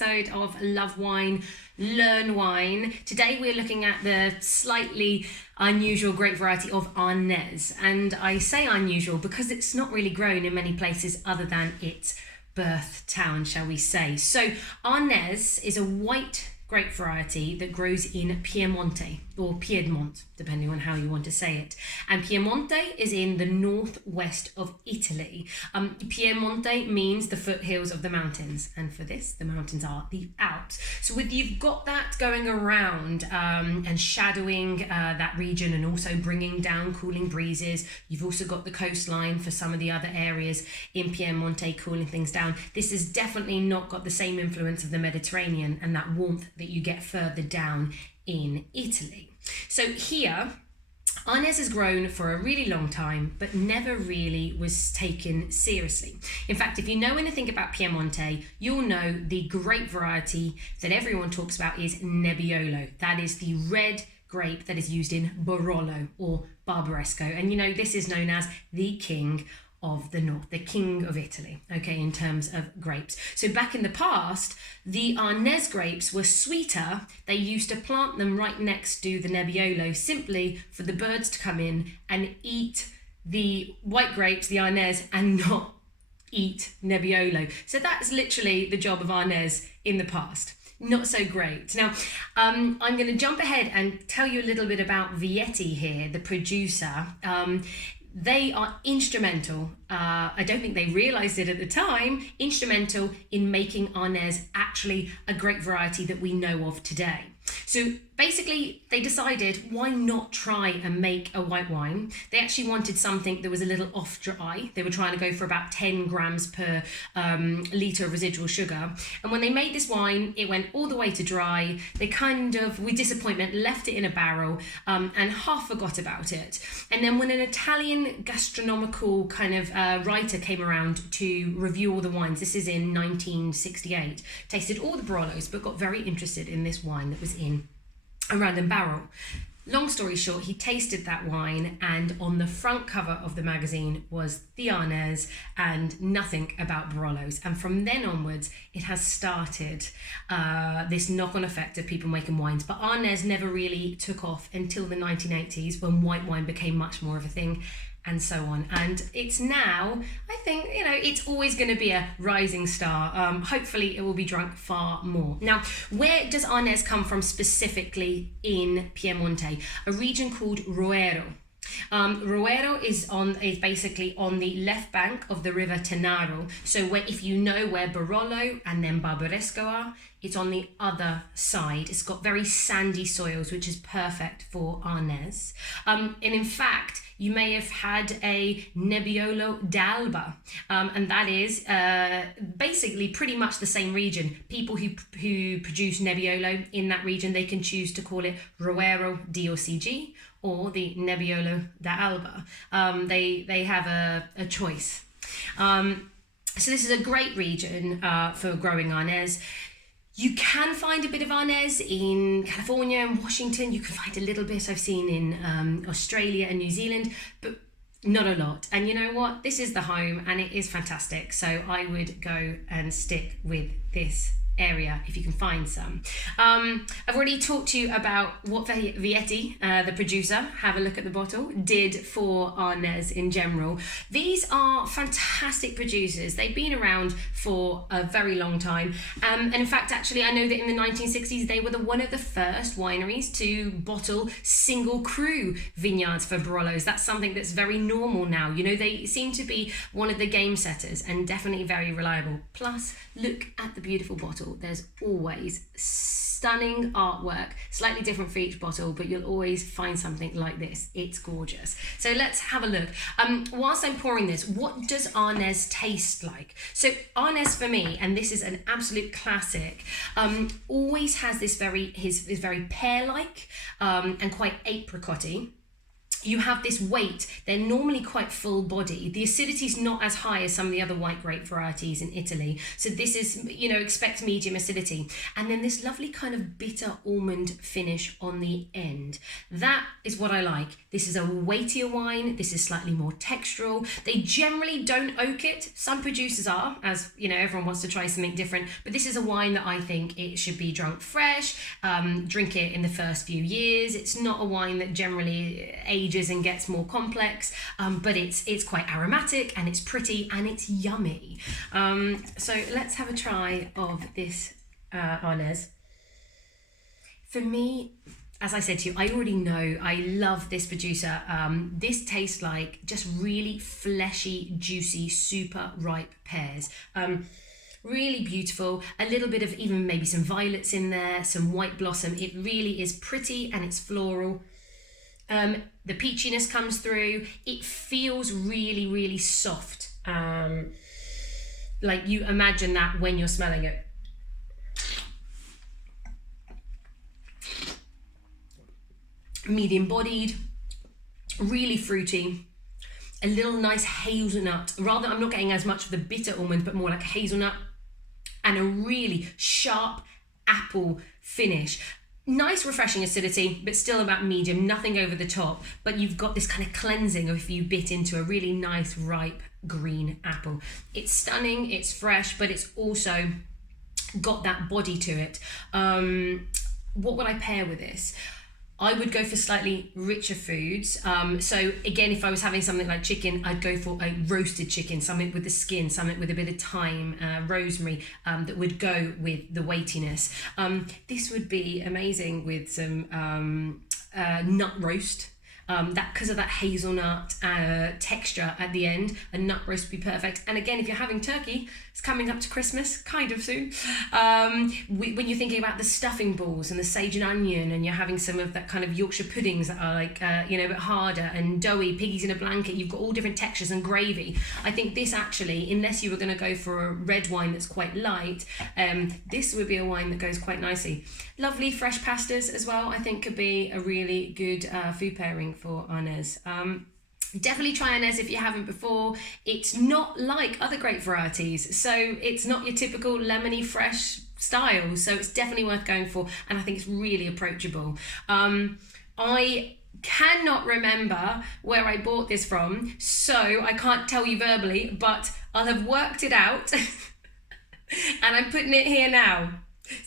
episode of Love Wine, Learn Wine. Today we're looking at the slightly unusual grape variety of Arneis. And I say unusual because it's not really grown in many places other than its birth town, shall we say. So Arneis is a white grape variety that grows in Piedmonte, or Piedmont, depending on how you want to say it. And Piedmonte is in the northwest of Italy. Piedmonte means the foothills of the mountains, and for this, the mountains are the Alps. So with you've got that going around and shadowing that region, and also bringing down cooling breezes. You've also got the coastline for some of the other areas in Piedmonte cooling things down. This has definitely not got the same influence of the Mediterranean and that warmth that you get further down in Italy. So here, Arneis has grown for a really long time, but never really was taken seriously. In fact, if you know anything about Piedmonte, you'll know the grape variety that everyone talks about is Nebbiolo. That is the red grape that is used in Barolo or Barbaresco. And you know, this is known as the king of the north, the king of Italy, okay, in terms of grapes. So back in the past, the Arneis grapes were sweeter. They used to plant them right next to the Nebbiolo simply for the birds to come in and eat the white grapes, the Arneis, and not eat Nebbiolo. So that's literally the job of Arneis in the past. Not so great. Now, I'm going to jump ahead and tell you a little bit about Vietti here, the producer. They are instrumental, I don't think they realised it at the time, instrumental in making Arneis actually a grape variety that we know of today. So basically, they decided, why not try and make a white wine? They actually wanted something that was a little off dry. They were trying to go for about 10 grams per litre of residual sugar. And when they made this wine, it went all the way to dry. They kind of, with disappointment, left it in a barrel and half forgot about it. And then when an Italian gastronomical kind of writer came around to review all the wines, this is in 1968, tasted all the Barolos, but got very interested in this wine that was in a random barrel. Long story short, he tasted that wine, and on the front cover of the magazine was the Arneis and nothing about Barolos. And from then onwards, it has started this knock-on effect of people making wines. But Arneis never really took off until the 1980s, when white wine became much more of a thing, and so on. And it's now, I think, you know, it's always going to be a rising star. Hopefully it will be drunk far more. Now, where does Arneis come from specifically in Piedmonte? A region called Roero. Roero is basically on the left bank of the river Tenaro. So if you know where Barolo and then Barbaresco are, it's on the other side. It's got very sandy soils, which is perfect for Arneis. And in fact, you may have had a Nebbiolo d'Alba, and that is basically pretty much the same region. People who produce Nebbiolo in that region, they can choose to call it Roero DOCG or the Nebbiolo d'Alba. They have a choice. So this is a great region for growing Arneis. You can find a bit of Arneis in California and Washington. You can find a little bit, I've seen in Australia and New Zealand, but not a lot. And you know what? This is the home and it is fantastic. So I would go and stick with this area if you can find some. I've already talked to you about what Vietti, the producer, have a look at the bottle, did for Arneis in general. These are fantastic producers. They've been around for a very long time. And in fact, actually, I know that in the 1960s, they were one of the first wineries to bottle single crew vineyards for Barolos. That's something that's very normal now. You know, they seem to be one of the game setters and definitely very reliable. Plus, look at the beautiful bottle. There's always stunning artwork, slightly different for each bottle, but you'll always find something like this. It's gorgeous. So let's have a look. Whilst I'm pouring this, what does Arneis taste like? So Arneis for me, and this is an absolute classic, always has this very pear-like and quite apricot-y. you have this weight. They're normally quite full body. The acidity is not as high as some of the other white grape varieties in Italy. So this is, expect medium acidity. And then this lovely kind of bitter almond finish on the end. That is what I like. This is a weightier wine. This is slightly more textural. They generally don't oak it. Some producers are, as everyone wants to try something different. But this is a wine that I think it should be drunk fresh. Drink it in the first few years. It's not a wine that generally ages and gets more complex, but it's quite aromatic and it's pretty and it's yummy. So let's have a try of this Arneis. For me, as I said to you, I already know I love this producer. This tastes like just really fleshy, juicy, super ripe pears. Really beautiful, a little bit of even maybe some violets in there, some white blossom. It really is pretty and it's floral. The peachiness comes through. It feels really, really soft. Like you imagine that when you're smelling it. Medium bodied, really fruity, a little nice hazelnut. Rather, I'm not getting as much of the bitter almond, but more like hazelnut, and a really sharp apple finish. Nice refreshing acidity, but still about medium, nothing over the top. But you've got this kind of cleansing of if you bit into a really nice ripe green apple. It's stunning, it's fresh, but it's also got that body to it. What would I pair with this? I would go for slightly richer foods. So again, if I was having something like chicken, I'd go for a roasted chicken, something with the skin, something with a bit of thyme, rosemary, that would go with the weightiness. This would be amazing with some nut roast. That because of that hazelnut texture at the end, a nut roast would be perfect. And again, if you're having turkey, it's coming up to Christmas, kind of soon. When you're thinking about the stuffing balls and the sage and onion, and you're having some of that kind of Yorkshire puddings that are like, a bit harder and doughy, piggies in a blanket, you've got all different textures and gravy. I think this actually, unless you were going to go for a red wine that's quite light, this would be a wine that goes quite nicely. Lovely fresh pastas as well, I think could be a really good food pairing for Arneis. Definitely try Arneis if you haven't before. It's not like other grape varieties, so it's not your typical lemony fresh style, so it's definitely worth going for, and I think it's really approachable. I cannot remember where I bought this from, so I can't tell you verbally, but I'll have worked it out and I'm putting it here now.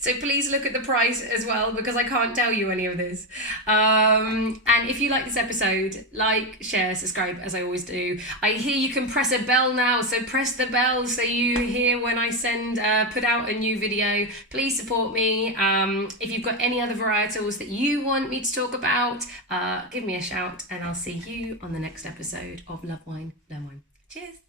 So please look at the price as well, because I can't tell you any of this. And if you like this episode, like, share, subscribe, as I always do. I hear you can press a bell now, so press the bell so you hear when I put out a new video. Please support me. If you've got any other varietals that you want me to talk about, give me a shout, and I'll see you on the next episode of Love Wine, Learn Wine. Cheers.